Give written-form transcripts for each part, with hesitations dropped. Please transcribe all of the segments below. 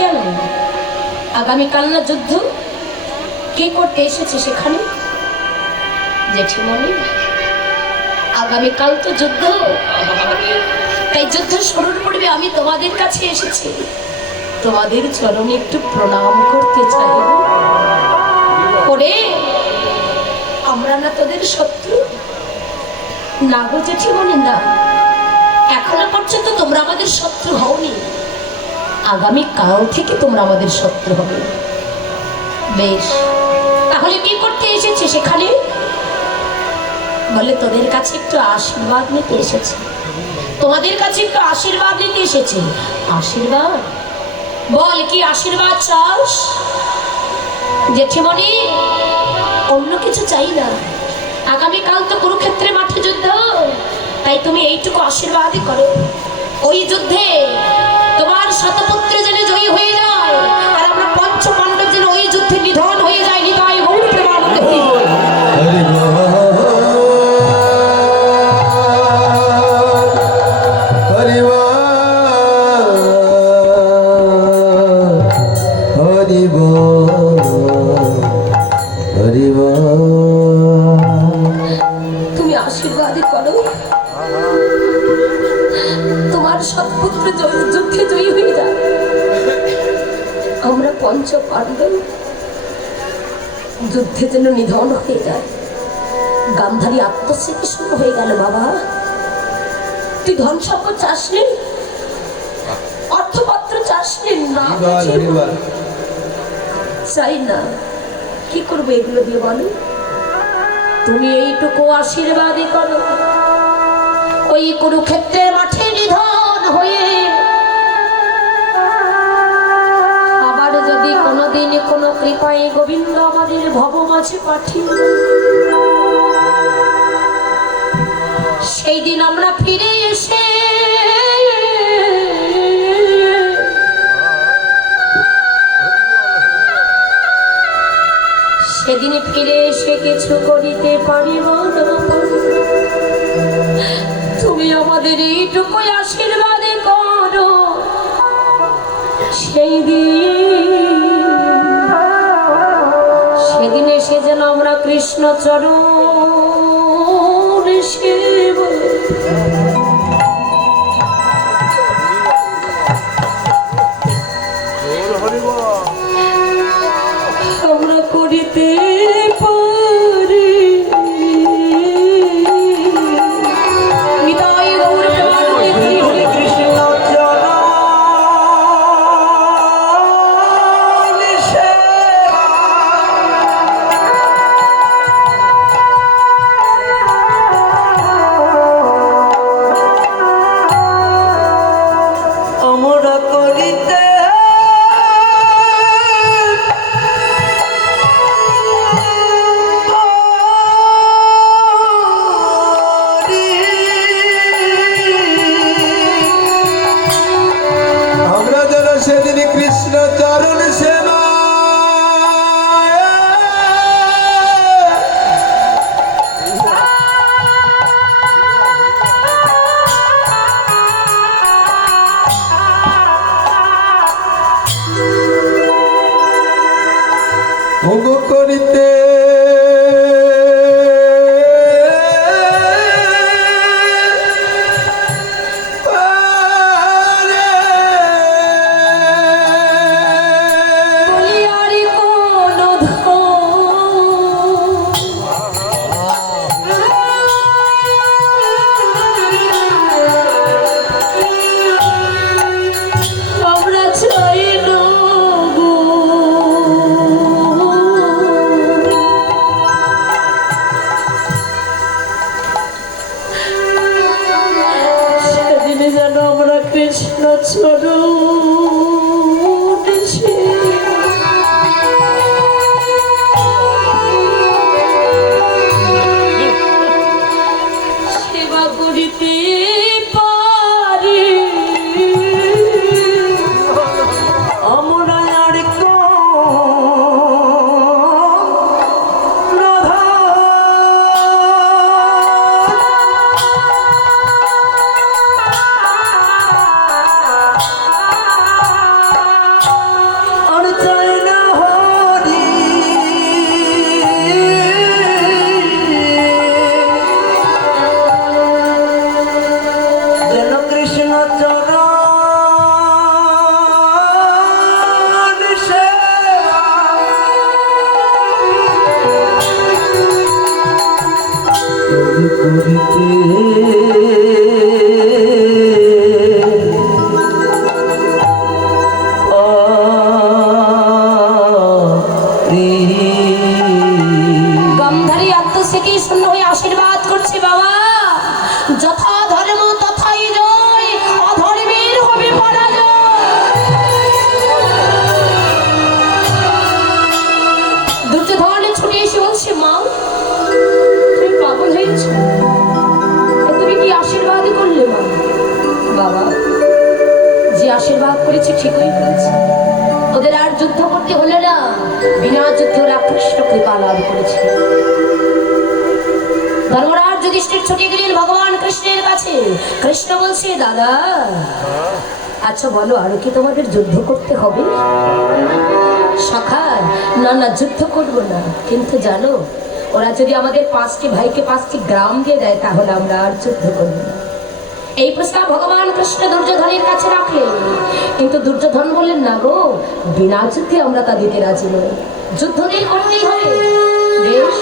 কেন? আগামীকাল না যুদ্ধ? কে করতে এসেছে সেখানে? জেঠিমণি, আগামীকাল তো যুদ্ধ, তাই যুদ্ধ স্মরণ করবে আমি তোমাদের কাছে এসেছি, তোমাদের চরণে একটু প্রণাম করতে চাই। ওরে, আমরা না তোদের শত্রু? না গো জেঠিমণি, না, এখনো পর্যন্ত তোমরা আমাদের শত্রু হওনি, আগামীকাল থেকে তোমরা আমাদের শত্রু হবে। বেশ, তাহলে কি করতে এসেছে সেখানে? বলে তোদের কাছে একটু আশীর্বাদ নিতে এসেছে, তোমাদের কাছে একটু আশীর্বাদ নিতে এসেছে। আশীর্বাদ? বল, কি আশীর্বাদ চাস? জেঠিমণি, অন্য কিছু চাই না, আগামীকাল তো কুরুক্ষেত্রের মাঠে যুদ্ধ, তাই তুমি এইটুকু আশীর্বাদই করো, ওই যুদ্ধে তোমার শতপুত্র যেন জয়ী হয়ে যায়, আর আমরা পঞ্চ পাণ্ডব যেন ওই যুদ্ধে নিধন হয়ে যায়। নিতাই গৌর প্রেমানন্দে। তুমি আশীর্বাদই করো, তোমার শতপুত্র যুদ্ধে জয়ী হয়ে যায়, আমরা পঞ্চ পাণ্ডব যুদ্ধে যেন নিধন হয়ে যায়। গান্ধারী আত্মস্মৃতি শুরু হয়ে গেল। বাবা, তুই ধন সম্পদ চাসনি, অর্থপত্র চাসনি? না, চাই না। কি করবো এগুলো দিয়ে বলো? তুমি এইটুকু আশীর্বাদই করো, ওই কুরুক্ষেত্রের মাঠে নিধন হয়ে আবার যদি কোনোদিন কোনো কৃপায় গোবিন্দ আমাদের ভব মাঝে পাঠিয়ে, সেই দিন আমরা ফিরে এসে সেদিন ফিরে এসে কিছু করিতে পারিব না। তুমি আমাদের এইটুকু আশীর্বাদ করো, সেদিন এসে যেন আমরা কৃষ্ণ চরণ সেব আমরা করিতে পারি। গান্ধারী আত্মসেকি শূন্য হয়ে আশীর্বাদ করছে, বাবা যথা ধর্ম তথাই জয়, অধর্মের হবে পরাজয়। দুর্যোধন ছুটে এসে বলছে, মা তুমি পাগল হয়েছো, তুমি কি আশীর্বাদ করলে? মা, বাবা যে আশীর্বাদ করেছে ঠিকই করেছে, ওদের আর যুদ্ধ করতে হলে না, বিনা যুদ্ধে ওরা কৃষ্ণ কৃপা লাভ করেছে। ধর্মরাজ যুধিষ্ঠির ছুটে গেলেন ভগবান কৃষ্ণের কাছে। কৃষ্ণ বলছে, দাদা আচ্ছা বলো, আরো কি তোমাদের যুদ্ধ করতে হবে? সখা, না না যুদ্ধ করবো না, কিন্তু জানো ওরা যদি আমাদের 5টি ভাইকে 5টি গ্রাম দিয়ে দেয় তাহলে আমরা আর যুদ্ধ করবো না। এই প্রস্তাব ভগবান কৃষ্ণ দুর্যোধনের কাছে রাখলেন, কিন্তু দুর্যোধন বললেন, না গো, বিনা যুদ্ধে আমরা তা দিতে রাজি নই, যুদ্ধ দিয়ে করতেই হবে। বেশ,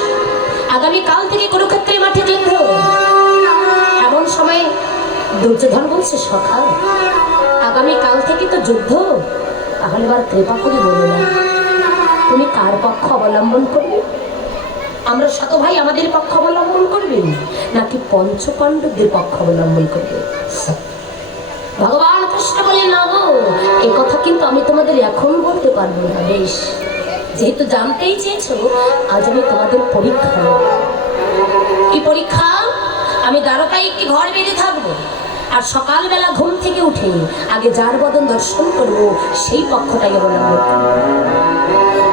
আগামী কাল থেকে কুরুক্ষেত্রের মাঠে যুদ্ধ। এমন সময় দুর্যোধন বলছে, সখা আগামী কাল থেকে তো যুদ্ধ, তাহলে এবার কৃপা করে বলো না, তুমি কার পক্ষ অবলম্বন করবে? আমরা শত ভাই আমাদের পক্ষ অবলম্বন করবে, নাকি পঞ্চপাণ্ডবদের পক্ষ অবলম্বন করবে? ভগবান কৃষ্ণ বলেন, না গো, এই কথা কিন্তু আমি তোমাদের এখন বলতে পারবো না। বেশ, যেহেতু জানতেই চেয়েছো, আজ আমি তোমাদের পরীক্ষা নেব। কি পরীক্ষা? আমি দ্বারকায় একটি ঘর বেঁধে থাকবো, আর সকালবেলা ঘুম থেকে উঠে আগে যার বদন দর্শন করবো সেই পক্ষটাই অবলম্বন করবো।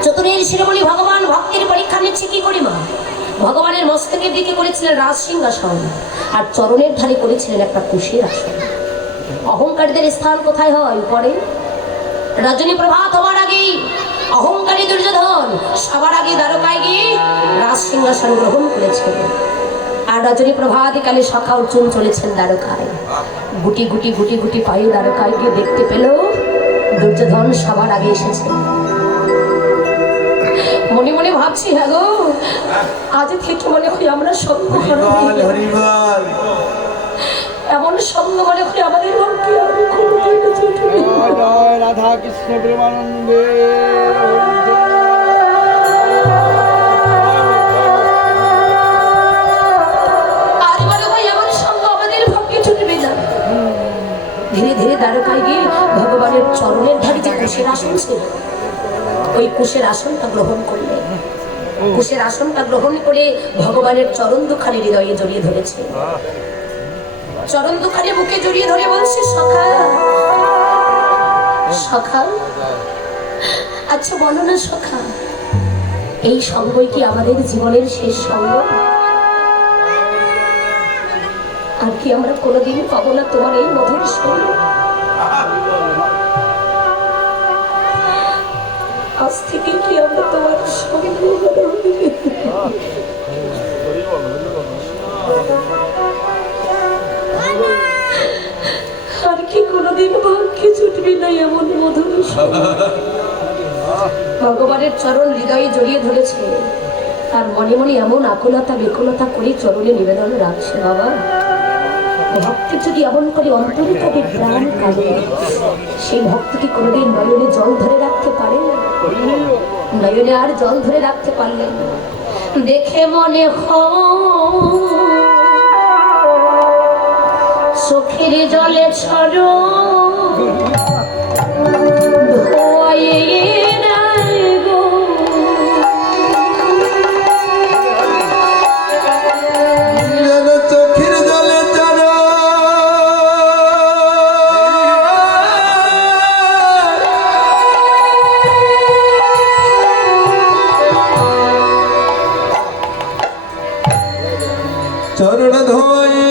চতুরের শিরোমণি ভগবান ভক্তের পরীক্ষা নিচ্ছে কি করে? মা, ভগবানের মস্তকের দিকে করেছিলেন রাজ সিংহাসন, আর চরণের ধারে করেছিলেন একটা কুশের আসন। অহংকারীদের স্থান কোথায় হয়? পরে রজনী প্রভাত হওয়ার আগেই অহংকারী দুর্যোধন সবার আগে দ্বারকায় গিয়ে রাজ সিংহাসন গ্রহণ করেছিল। আর রজনী প্রভাতকালে সখা অর্জুন চলেছেন দ্বারকায়, গুটি গুটি গুটি গুটি পায়ে দ্বারকায় গিয়ে দেখতে পেল দুর্যোধন সবার আগে এসেছে। মনে মনে ভাবছি, হ্যাঁ গো, আজ থেকে মনে হয় আমরা সঙ্গ এমন সঙ্গ মনে হয় আমাদের রাধা কৃষ্ণ প্রেমানন্দে। আর মনে হয় এমন সঙ্গ আমাদের ভাগ্যে ছুটবে না। ধীরে ধীরে দ্বারকায় গিয়ে ভগবানের চরণের ধারে যে কুশের আসন ছিল, ওই কুশের আসনটা গ্রহণ করলে। কুশের আসনটা গ্রহণ করে ভগবানের চরণ দুখানি হৃদয়ে জড়িয়ে ধরেছে। চরণ দুখানি বুকে জড়িয়ে ধরে বলছে, সখা সখা, আচ্ছা বলো না সখা, এই সঙ্গই কি আমাদের জীবনের শেষ সঙ্গ? আর কি আমরা কোনোদিন পাবো না তোমার এই মধুর সঙ্গ? আজ থেকে কি আমরা তোমার সঙ্গ আর কি কোনোদিন ভাগ্যে ছুটবি না এমন মধুর? ভগবানের চরণ হৃদয়ে জড়িয়ে ধরেছে, আর মনে মনে এমন আকুলতা বেকুলতা করে চরণে নিবেদন রাখছে, বাবা ভক্তি যদি এমন করে অন্তরে তবে প্রাণ কাঁদে, সেই ভক্তকে কোনোদিন নয়নে জল ধরে রাখতে পারে? নয়নে আর জল ধরে রাখতে পারলেন না। দেখে মনে হয় চোখের জলে ছড়ো চরণ ধোয়ে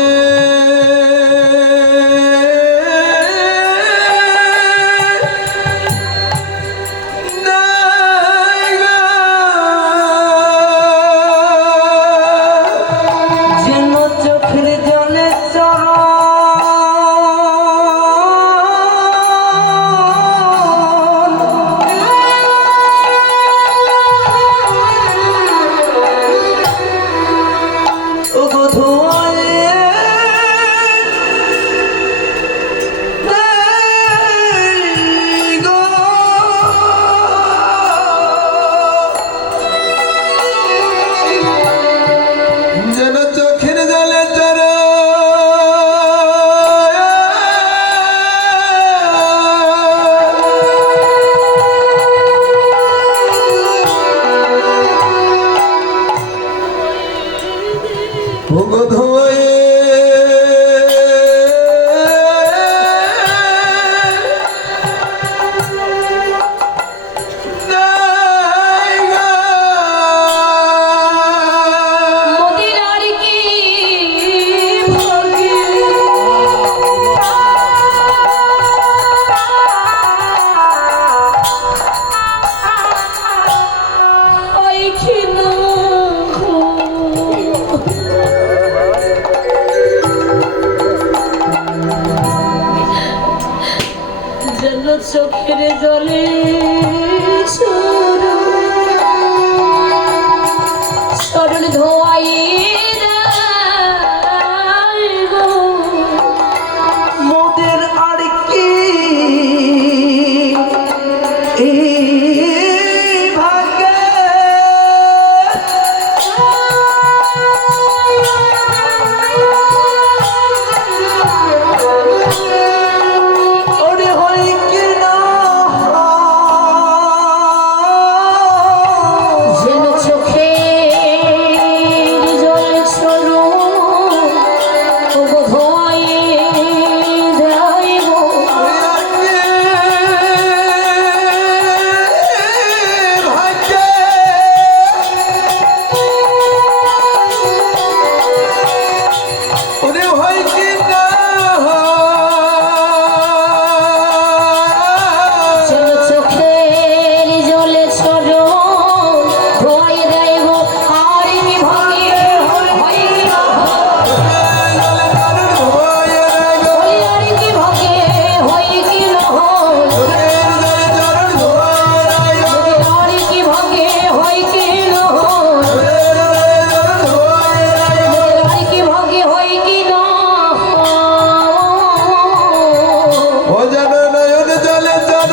যেন চোখের জলে সরল ধোয়াই মোদের আর কি ভাগ্যে ওরে হয় কি না যেন চোখের জল সরু ধোয়াই দেব ভাগ্যে ওরে হয় কি না যেন চোখের জলে সরু ধোয়াই দেব আর কি ভাগে হয় না আর কি ভাগে হয় কি না আর কি ভাগে হয় কি না আর কি ভাগে হয় কি না ভজন নয়ন জলে চর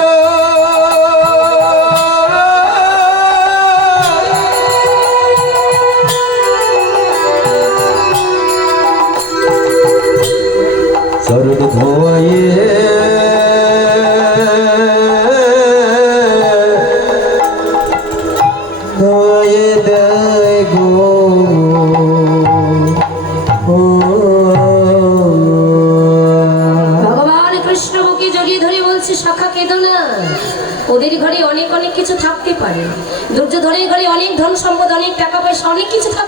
চরণ ধোয়ে ধোয়ে দেয় গো ভগবান কৃষ্ণ বুকে জড়িয়ে ধরে বলছে সখা কেঁদো না ওদের ঘরে অনেক অনেক কিছু থাকতে পারে দুর্যোধনের ঘরে অনেক ধন সম্পদ অনেক টাকা পয়সা অনেক কিছু থাকতে